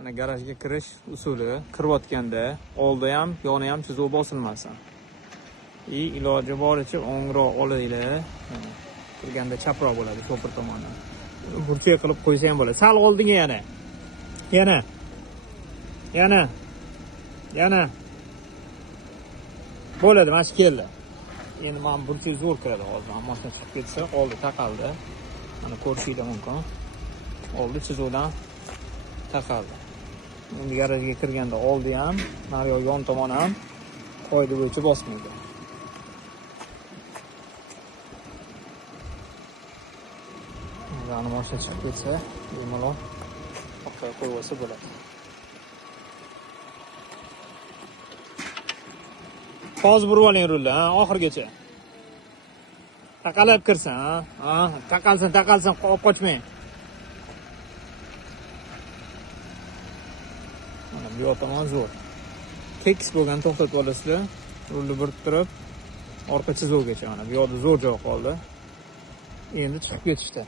Mana garajga kirish usuli. Kirayotganda oldi ham, yoni ham chizuv bosilmasin. Iloji boricha o'ngroq olinglar. Kirganda chaproq bo'ladi shopir tomonidan. Burchak qilib qo'ysa ham bo'ladi. Sal oldinga yana. Bo'ladi, mana shu keldi. Endi men burchak zo'r kiradi hozir. Mashina chiqib ketsa, oldi taqaldi. Mana ko'rishingiz mumkin. Oldi chizuvdan taqaldi. Endi garajga kirganda oldi ham, nari yon tomon ham qoida bo'yicha bosmaydi. Mana mashina chiqib ketsa, bemalol orqaga qo'yib olsa bo'ladi. Hozir burib oling rulni, oxirgacha. Taqalab kirsin, ha? Taqalsin, olib qochmang. Mana bu yoq tomon zo'r. Tekis bo'lgan to'xtatib olasizlar. Rulni burib turib, orqa chizuvgacha mana bu yoqda zo'r joy qoldi. Endi chiqib ketishdi.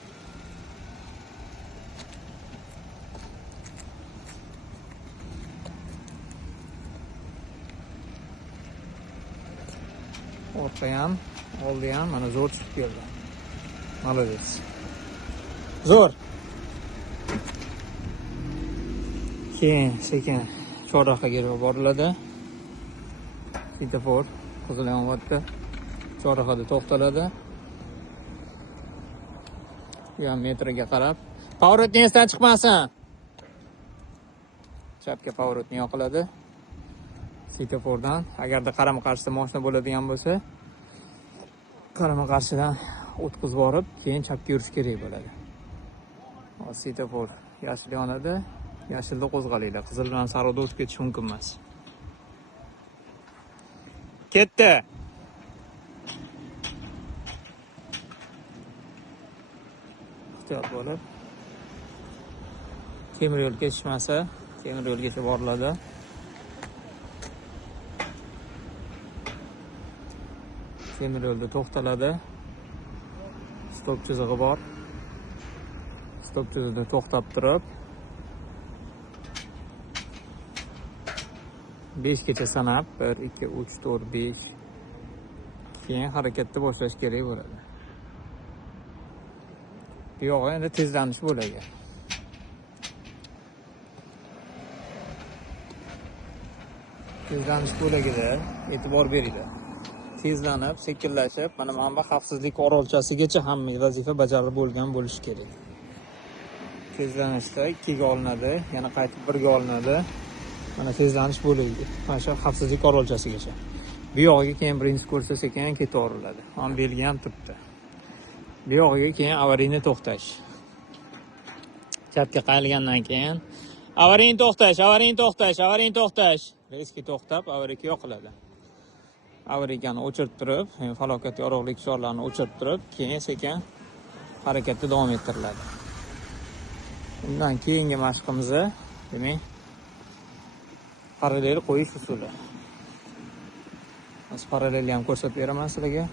Orqa ham, oldi ham mana zo'r chiqib keldi. Молодец. Zo'r. Keyin sekin chorrahaga kelib boriladi. Svetofor qizil yonyapti. Chorrahada to'xtaladi. Bu ham metroga qarab. Поворотный esdan chiqmasin. Chapga поворотный yoqiladi. Svetofordan agarda qarama-qarshida mashina bo'ladigan bo'lsa, qarama-qarshidan o'tkazib borib, keyin chapga yurish kerak bo'ladi. Hozir svetofor yashil yonadi. Yashilda qo'zg'alinglar. Qizil bilan sariqda o'tib ketish mumkin emas. Ketdi. Ehtiyot bo'lib. Temir yo'l kesishmasa, temir yo'lgacha boriladi. Temir yo'lda to'xtaladi. Stop chizig'i bor. Stop chizig'ida to'xtab turib 5 gacha sanab 1 2 3 4 5 keyin harakatni boshlash kerak bo'ladi. Bu yo'q, endi tezlanish bo'ladi. Tezlanish bo'lagida e'tibor beringlar. Tezlanib, sekinlashib, mana bu xavfsizlik orolchasigacha hamma vazifa bajarib bo'lgan bo'lishi kerak. Tezlanishda 2 ga olinadi, yana qaytib 1 ga olinadi. Mana tezlanish bo'ladi. Mana shu xavfsizlik orolchasigacha. Bu yog'iga keyin birinchi ko'rsa sekin ketaveriladi. Ham belgi ham turibdi. Bu yog'iga keyin avariyni to'xtash. Chapga qayrilgandan keyin avariyni to'xtash. Reski to'xtab, avariyaga yoqiladi. Avariyani o'chirib turib, falokat yorug'lik chorlarini o'chirib turib, keyin sekin harakatni davom ettiriladi. Undan keyingi mashqimiz, demak, parallel qo'yish usuli. Parallelni ham ko'rsatib beraman sizlarga.